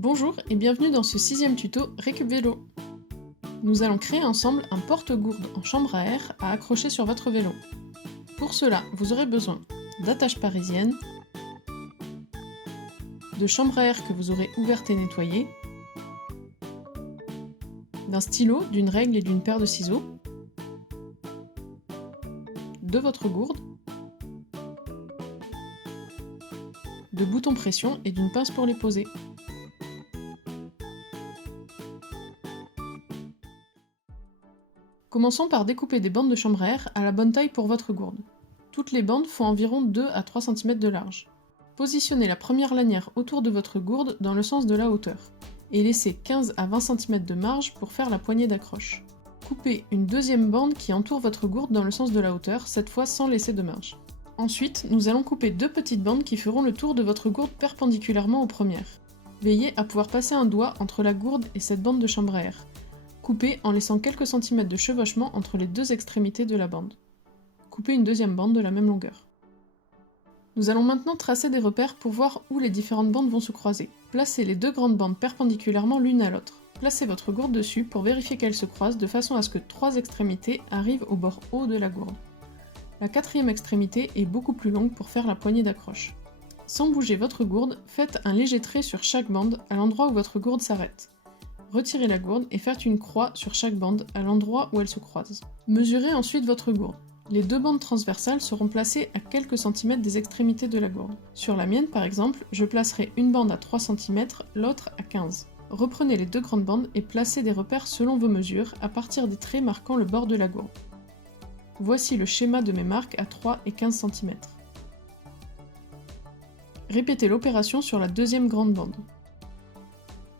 Bonjour et bienvenue dans ce 6e tuto Récup Vélo. Nous allons créer ensemble un porte-gourde en chambre à air à accrocher sur votre vélo. Pour cela, vous aurez besoin d'attaches parisiennes, de chambre à air que vous aurez ouverte et nettoyée, d'un stylo, d'une règle et d'une paire de ciseaux, de votre gourde, de boutons pression et d'une pince pour les poser. Commençons par découper des bandes de chambre à air à la bonne taille pour votre gourde. Toutes les bandes font environ 2 à 3 cm de large. Positionnez la première lanière autour de votre gourde dans le sens de la hauteur, et laissez 15 à 20 cm de marge pour faire la poignée d'accroche. Coupez une deuxième bande qui entoure votre gourde dans le sens de la hauteur, cette fois sans laisser de marge. Ensuite, nous allons couper deux petites bandes qui feront le tour de votre gourde perpendiculairement aux premières. Veillez à pouvoir passer un doigt entre la gourde et cette bande de chambre à air. Coupez en laissant quelques centimètres de chevauchement entre les deux extrémités de la bande. Coupez une deuxième bande de la même longueur. Nous allons maintenant tracer des repères pour voir où les différentes bandes vont se croiser. Placez les deux grandes bandes perpendiculairement l'une à l'autre. Placez votre gourde dessus pour vérifier qu'elles se croisent de façon à ce que 3 extrémités arrivent au bord haut de la gourde. La quatrième extrémité est beaucoup plus longue pour faire la poignée d'accroche. Sans bouger votre gourde, faites un léger trait sur chaque bande à l'endroit où votre gourde s'arrête. Retirez la gourde et faites une croix sur chaque bande à l'endroit où elles se croisent. Mesurez ensuite votre gourde. Les deux bandes transversales seront placées à quelques centimètres des extrémités de la gourde. Sur la mienne par exemple, je placerai une bande à 3 cm, l'autre à 15. Reprenez les deux grandes bandes et placez des repères selon vos mesures à partir des traits marquant le bord de la gourde. Voici le schéma de mes marques à 3 et 15 cm. Répétez l'opération sur la deuxième grande bande.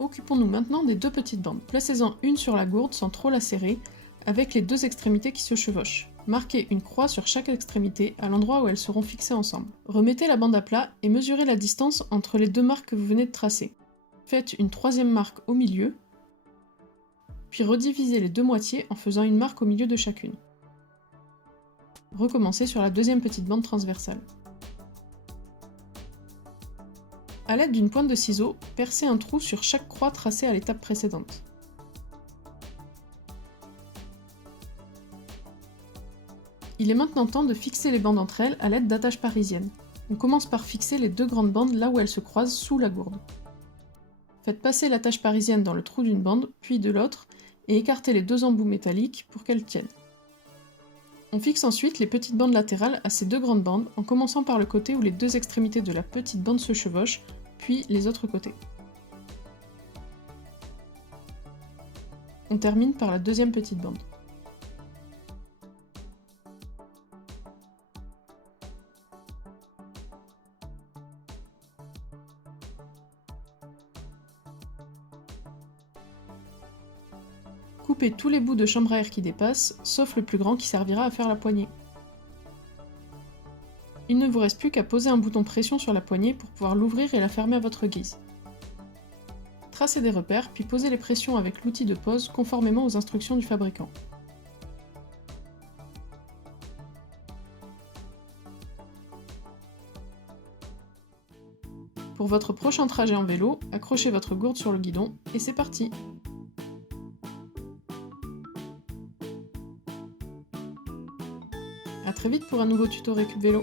Occupons-nous maintenant des deux petites bandes. Placez-en une sur la gourde sans trop la serrer, avec les deux extrémités qui se chevauchent. Marquez une croix sur chaque extrémité à l'endroit où elles seront fixées ensemble. Remettez la bande à plat et mesurez la distance entre les deux marques que vous venez de tracer. Faites une troisième marque au milieu, puis redivisez les deux moitiés en faisant une marque au milieu de chacune. Recommencez sur la deuxième petite bande transversale. A l'aide d'une pointe de ciseau, percez un trou sur chaque croix tracée à l'étape précédente. Il est maintenant temps de fixer les bandes entre elles à l'aide d'attaches parisiennes. On commence par fixer les deux grandes bandes là où elles se croisent sous la gourde. Faites passer l'attache parisienne dans le trou d'une bande, puis de l'autre, et écartez les deux embouts métalliques pour qu'elles tiennent. On fixe ensuite les petites bandes latérales à ces deux grandes bandes, en commençant par le côté où les deux extrémités de la petite bande se chevauchent, puis les autres côtés. On termine par la deuxième petite bande. Coupez tous les bouts de chambre à air qui dépassent, sauf le plus grand qui servira à faire la poignée. Il ne vous reste plus qu'à poser un bouton pression sur la poignée pour pouvoir l'ouvrir et la fermer à votre guise. Tracez des repères, puis posez les pressions avec l'outil de pose conformément aux instructions du fabricant. Pour votre prochain trajet en vélo, accrochez votre gourde sur le guidon et c'est parti! A très vite pour un nouveau tuto Récup Vélo.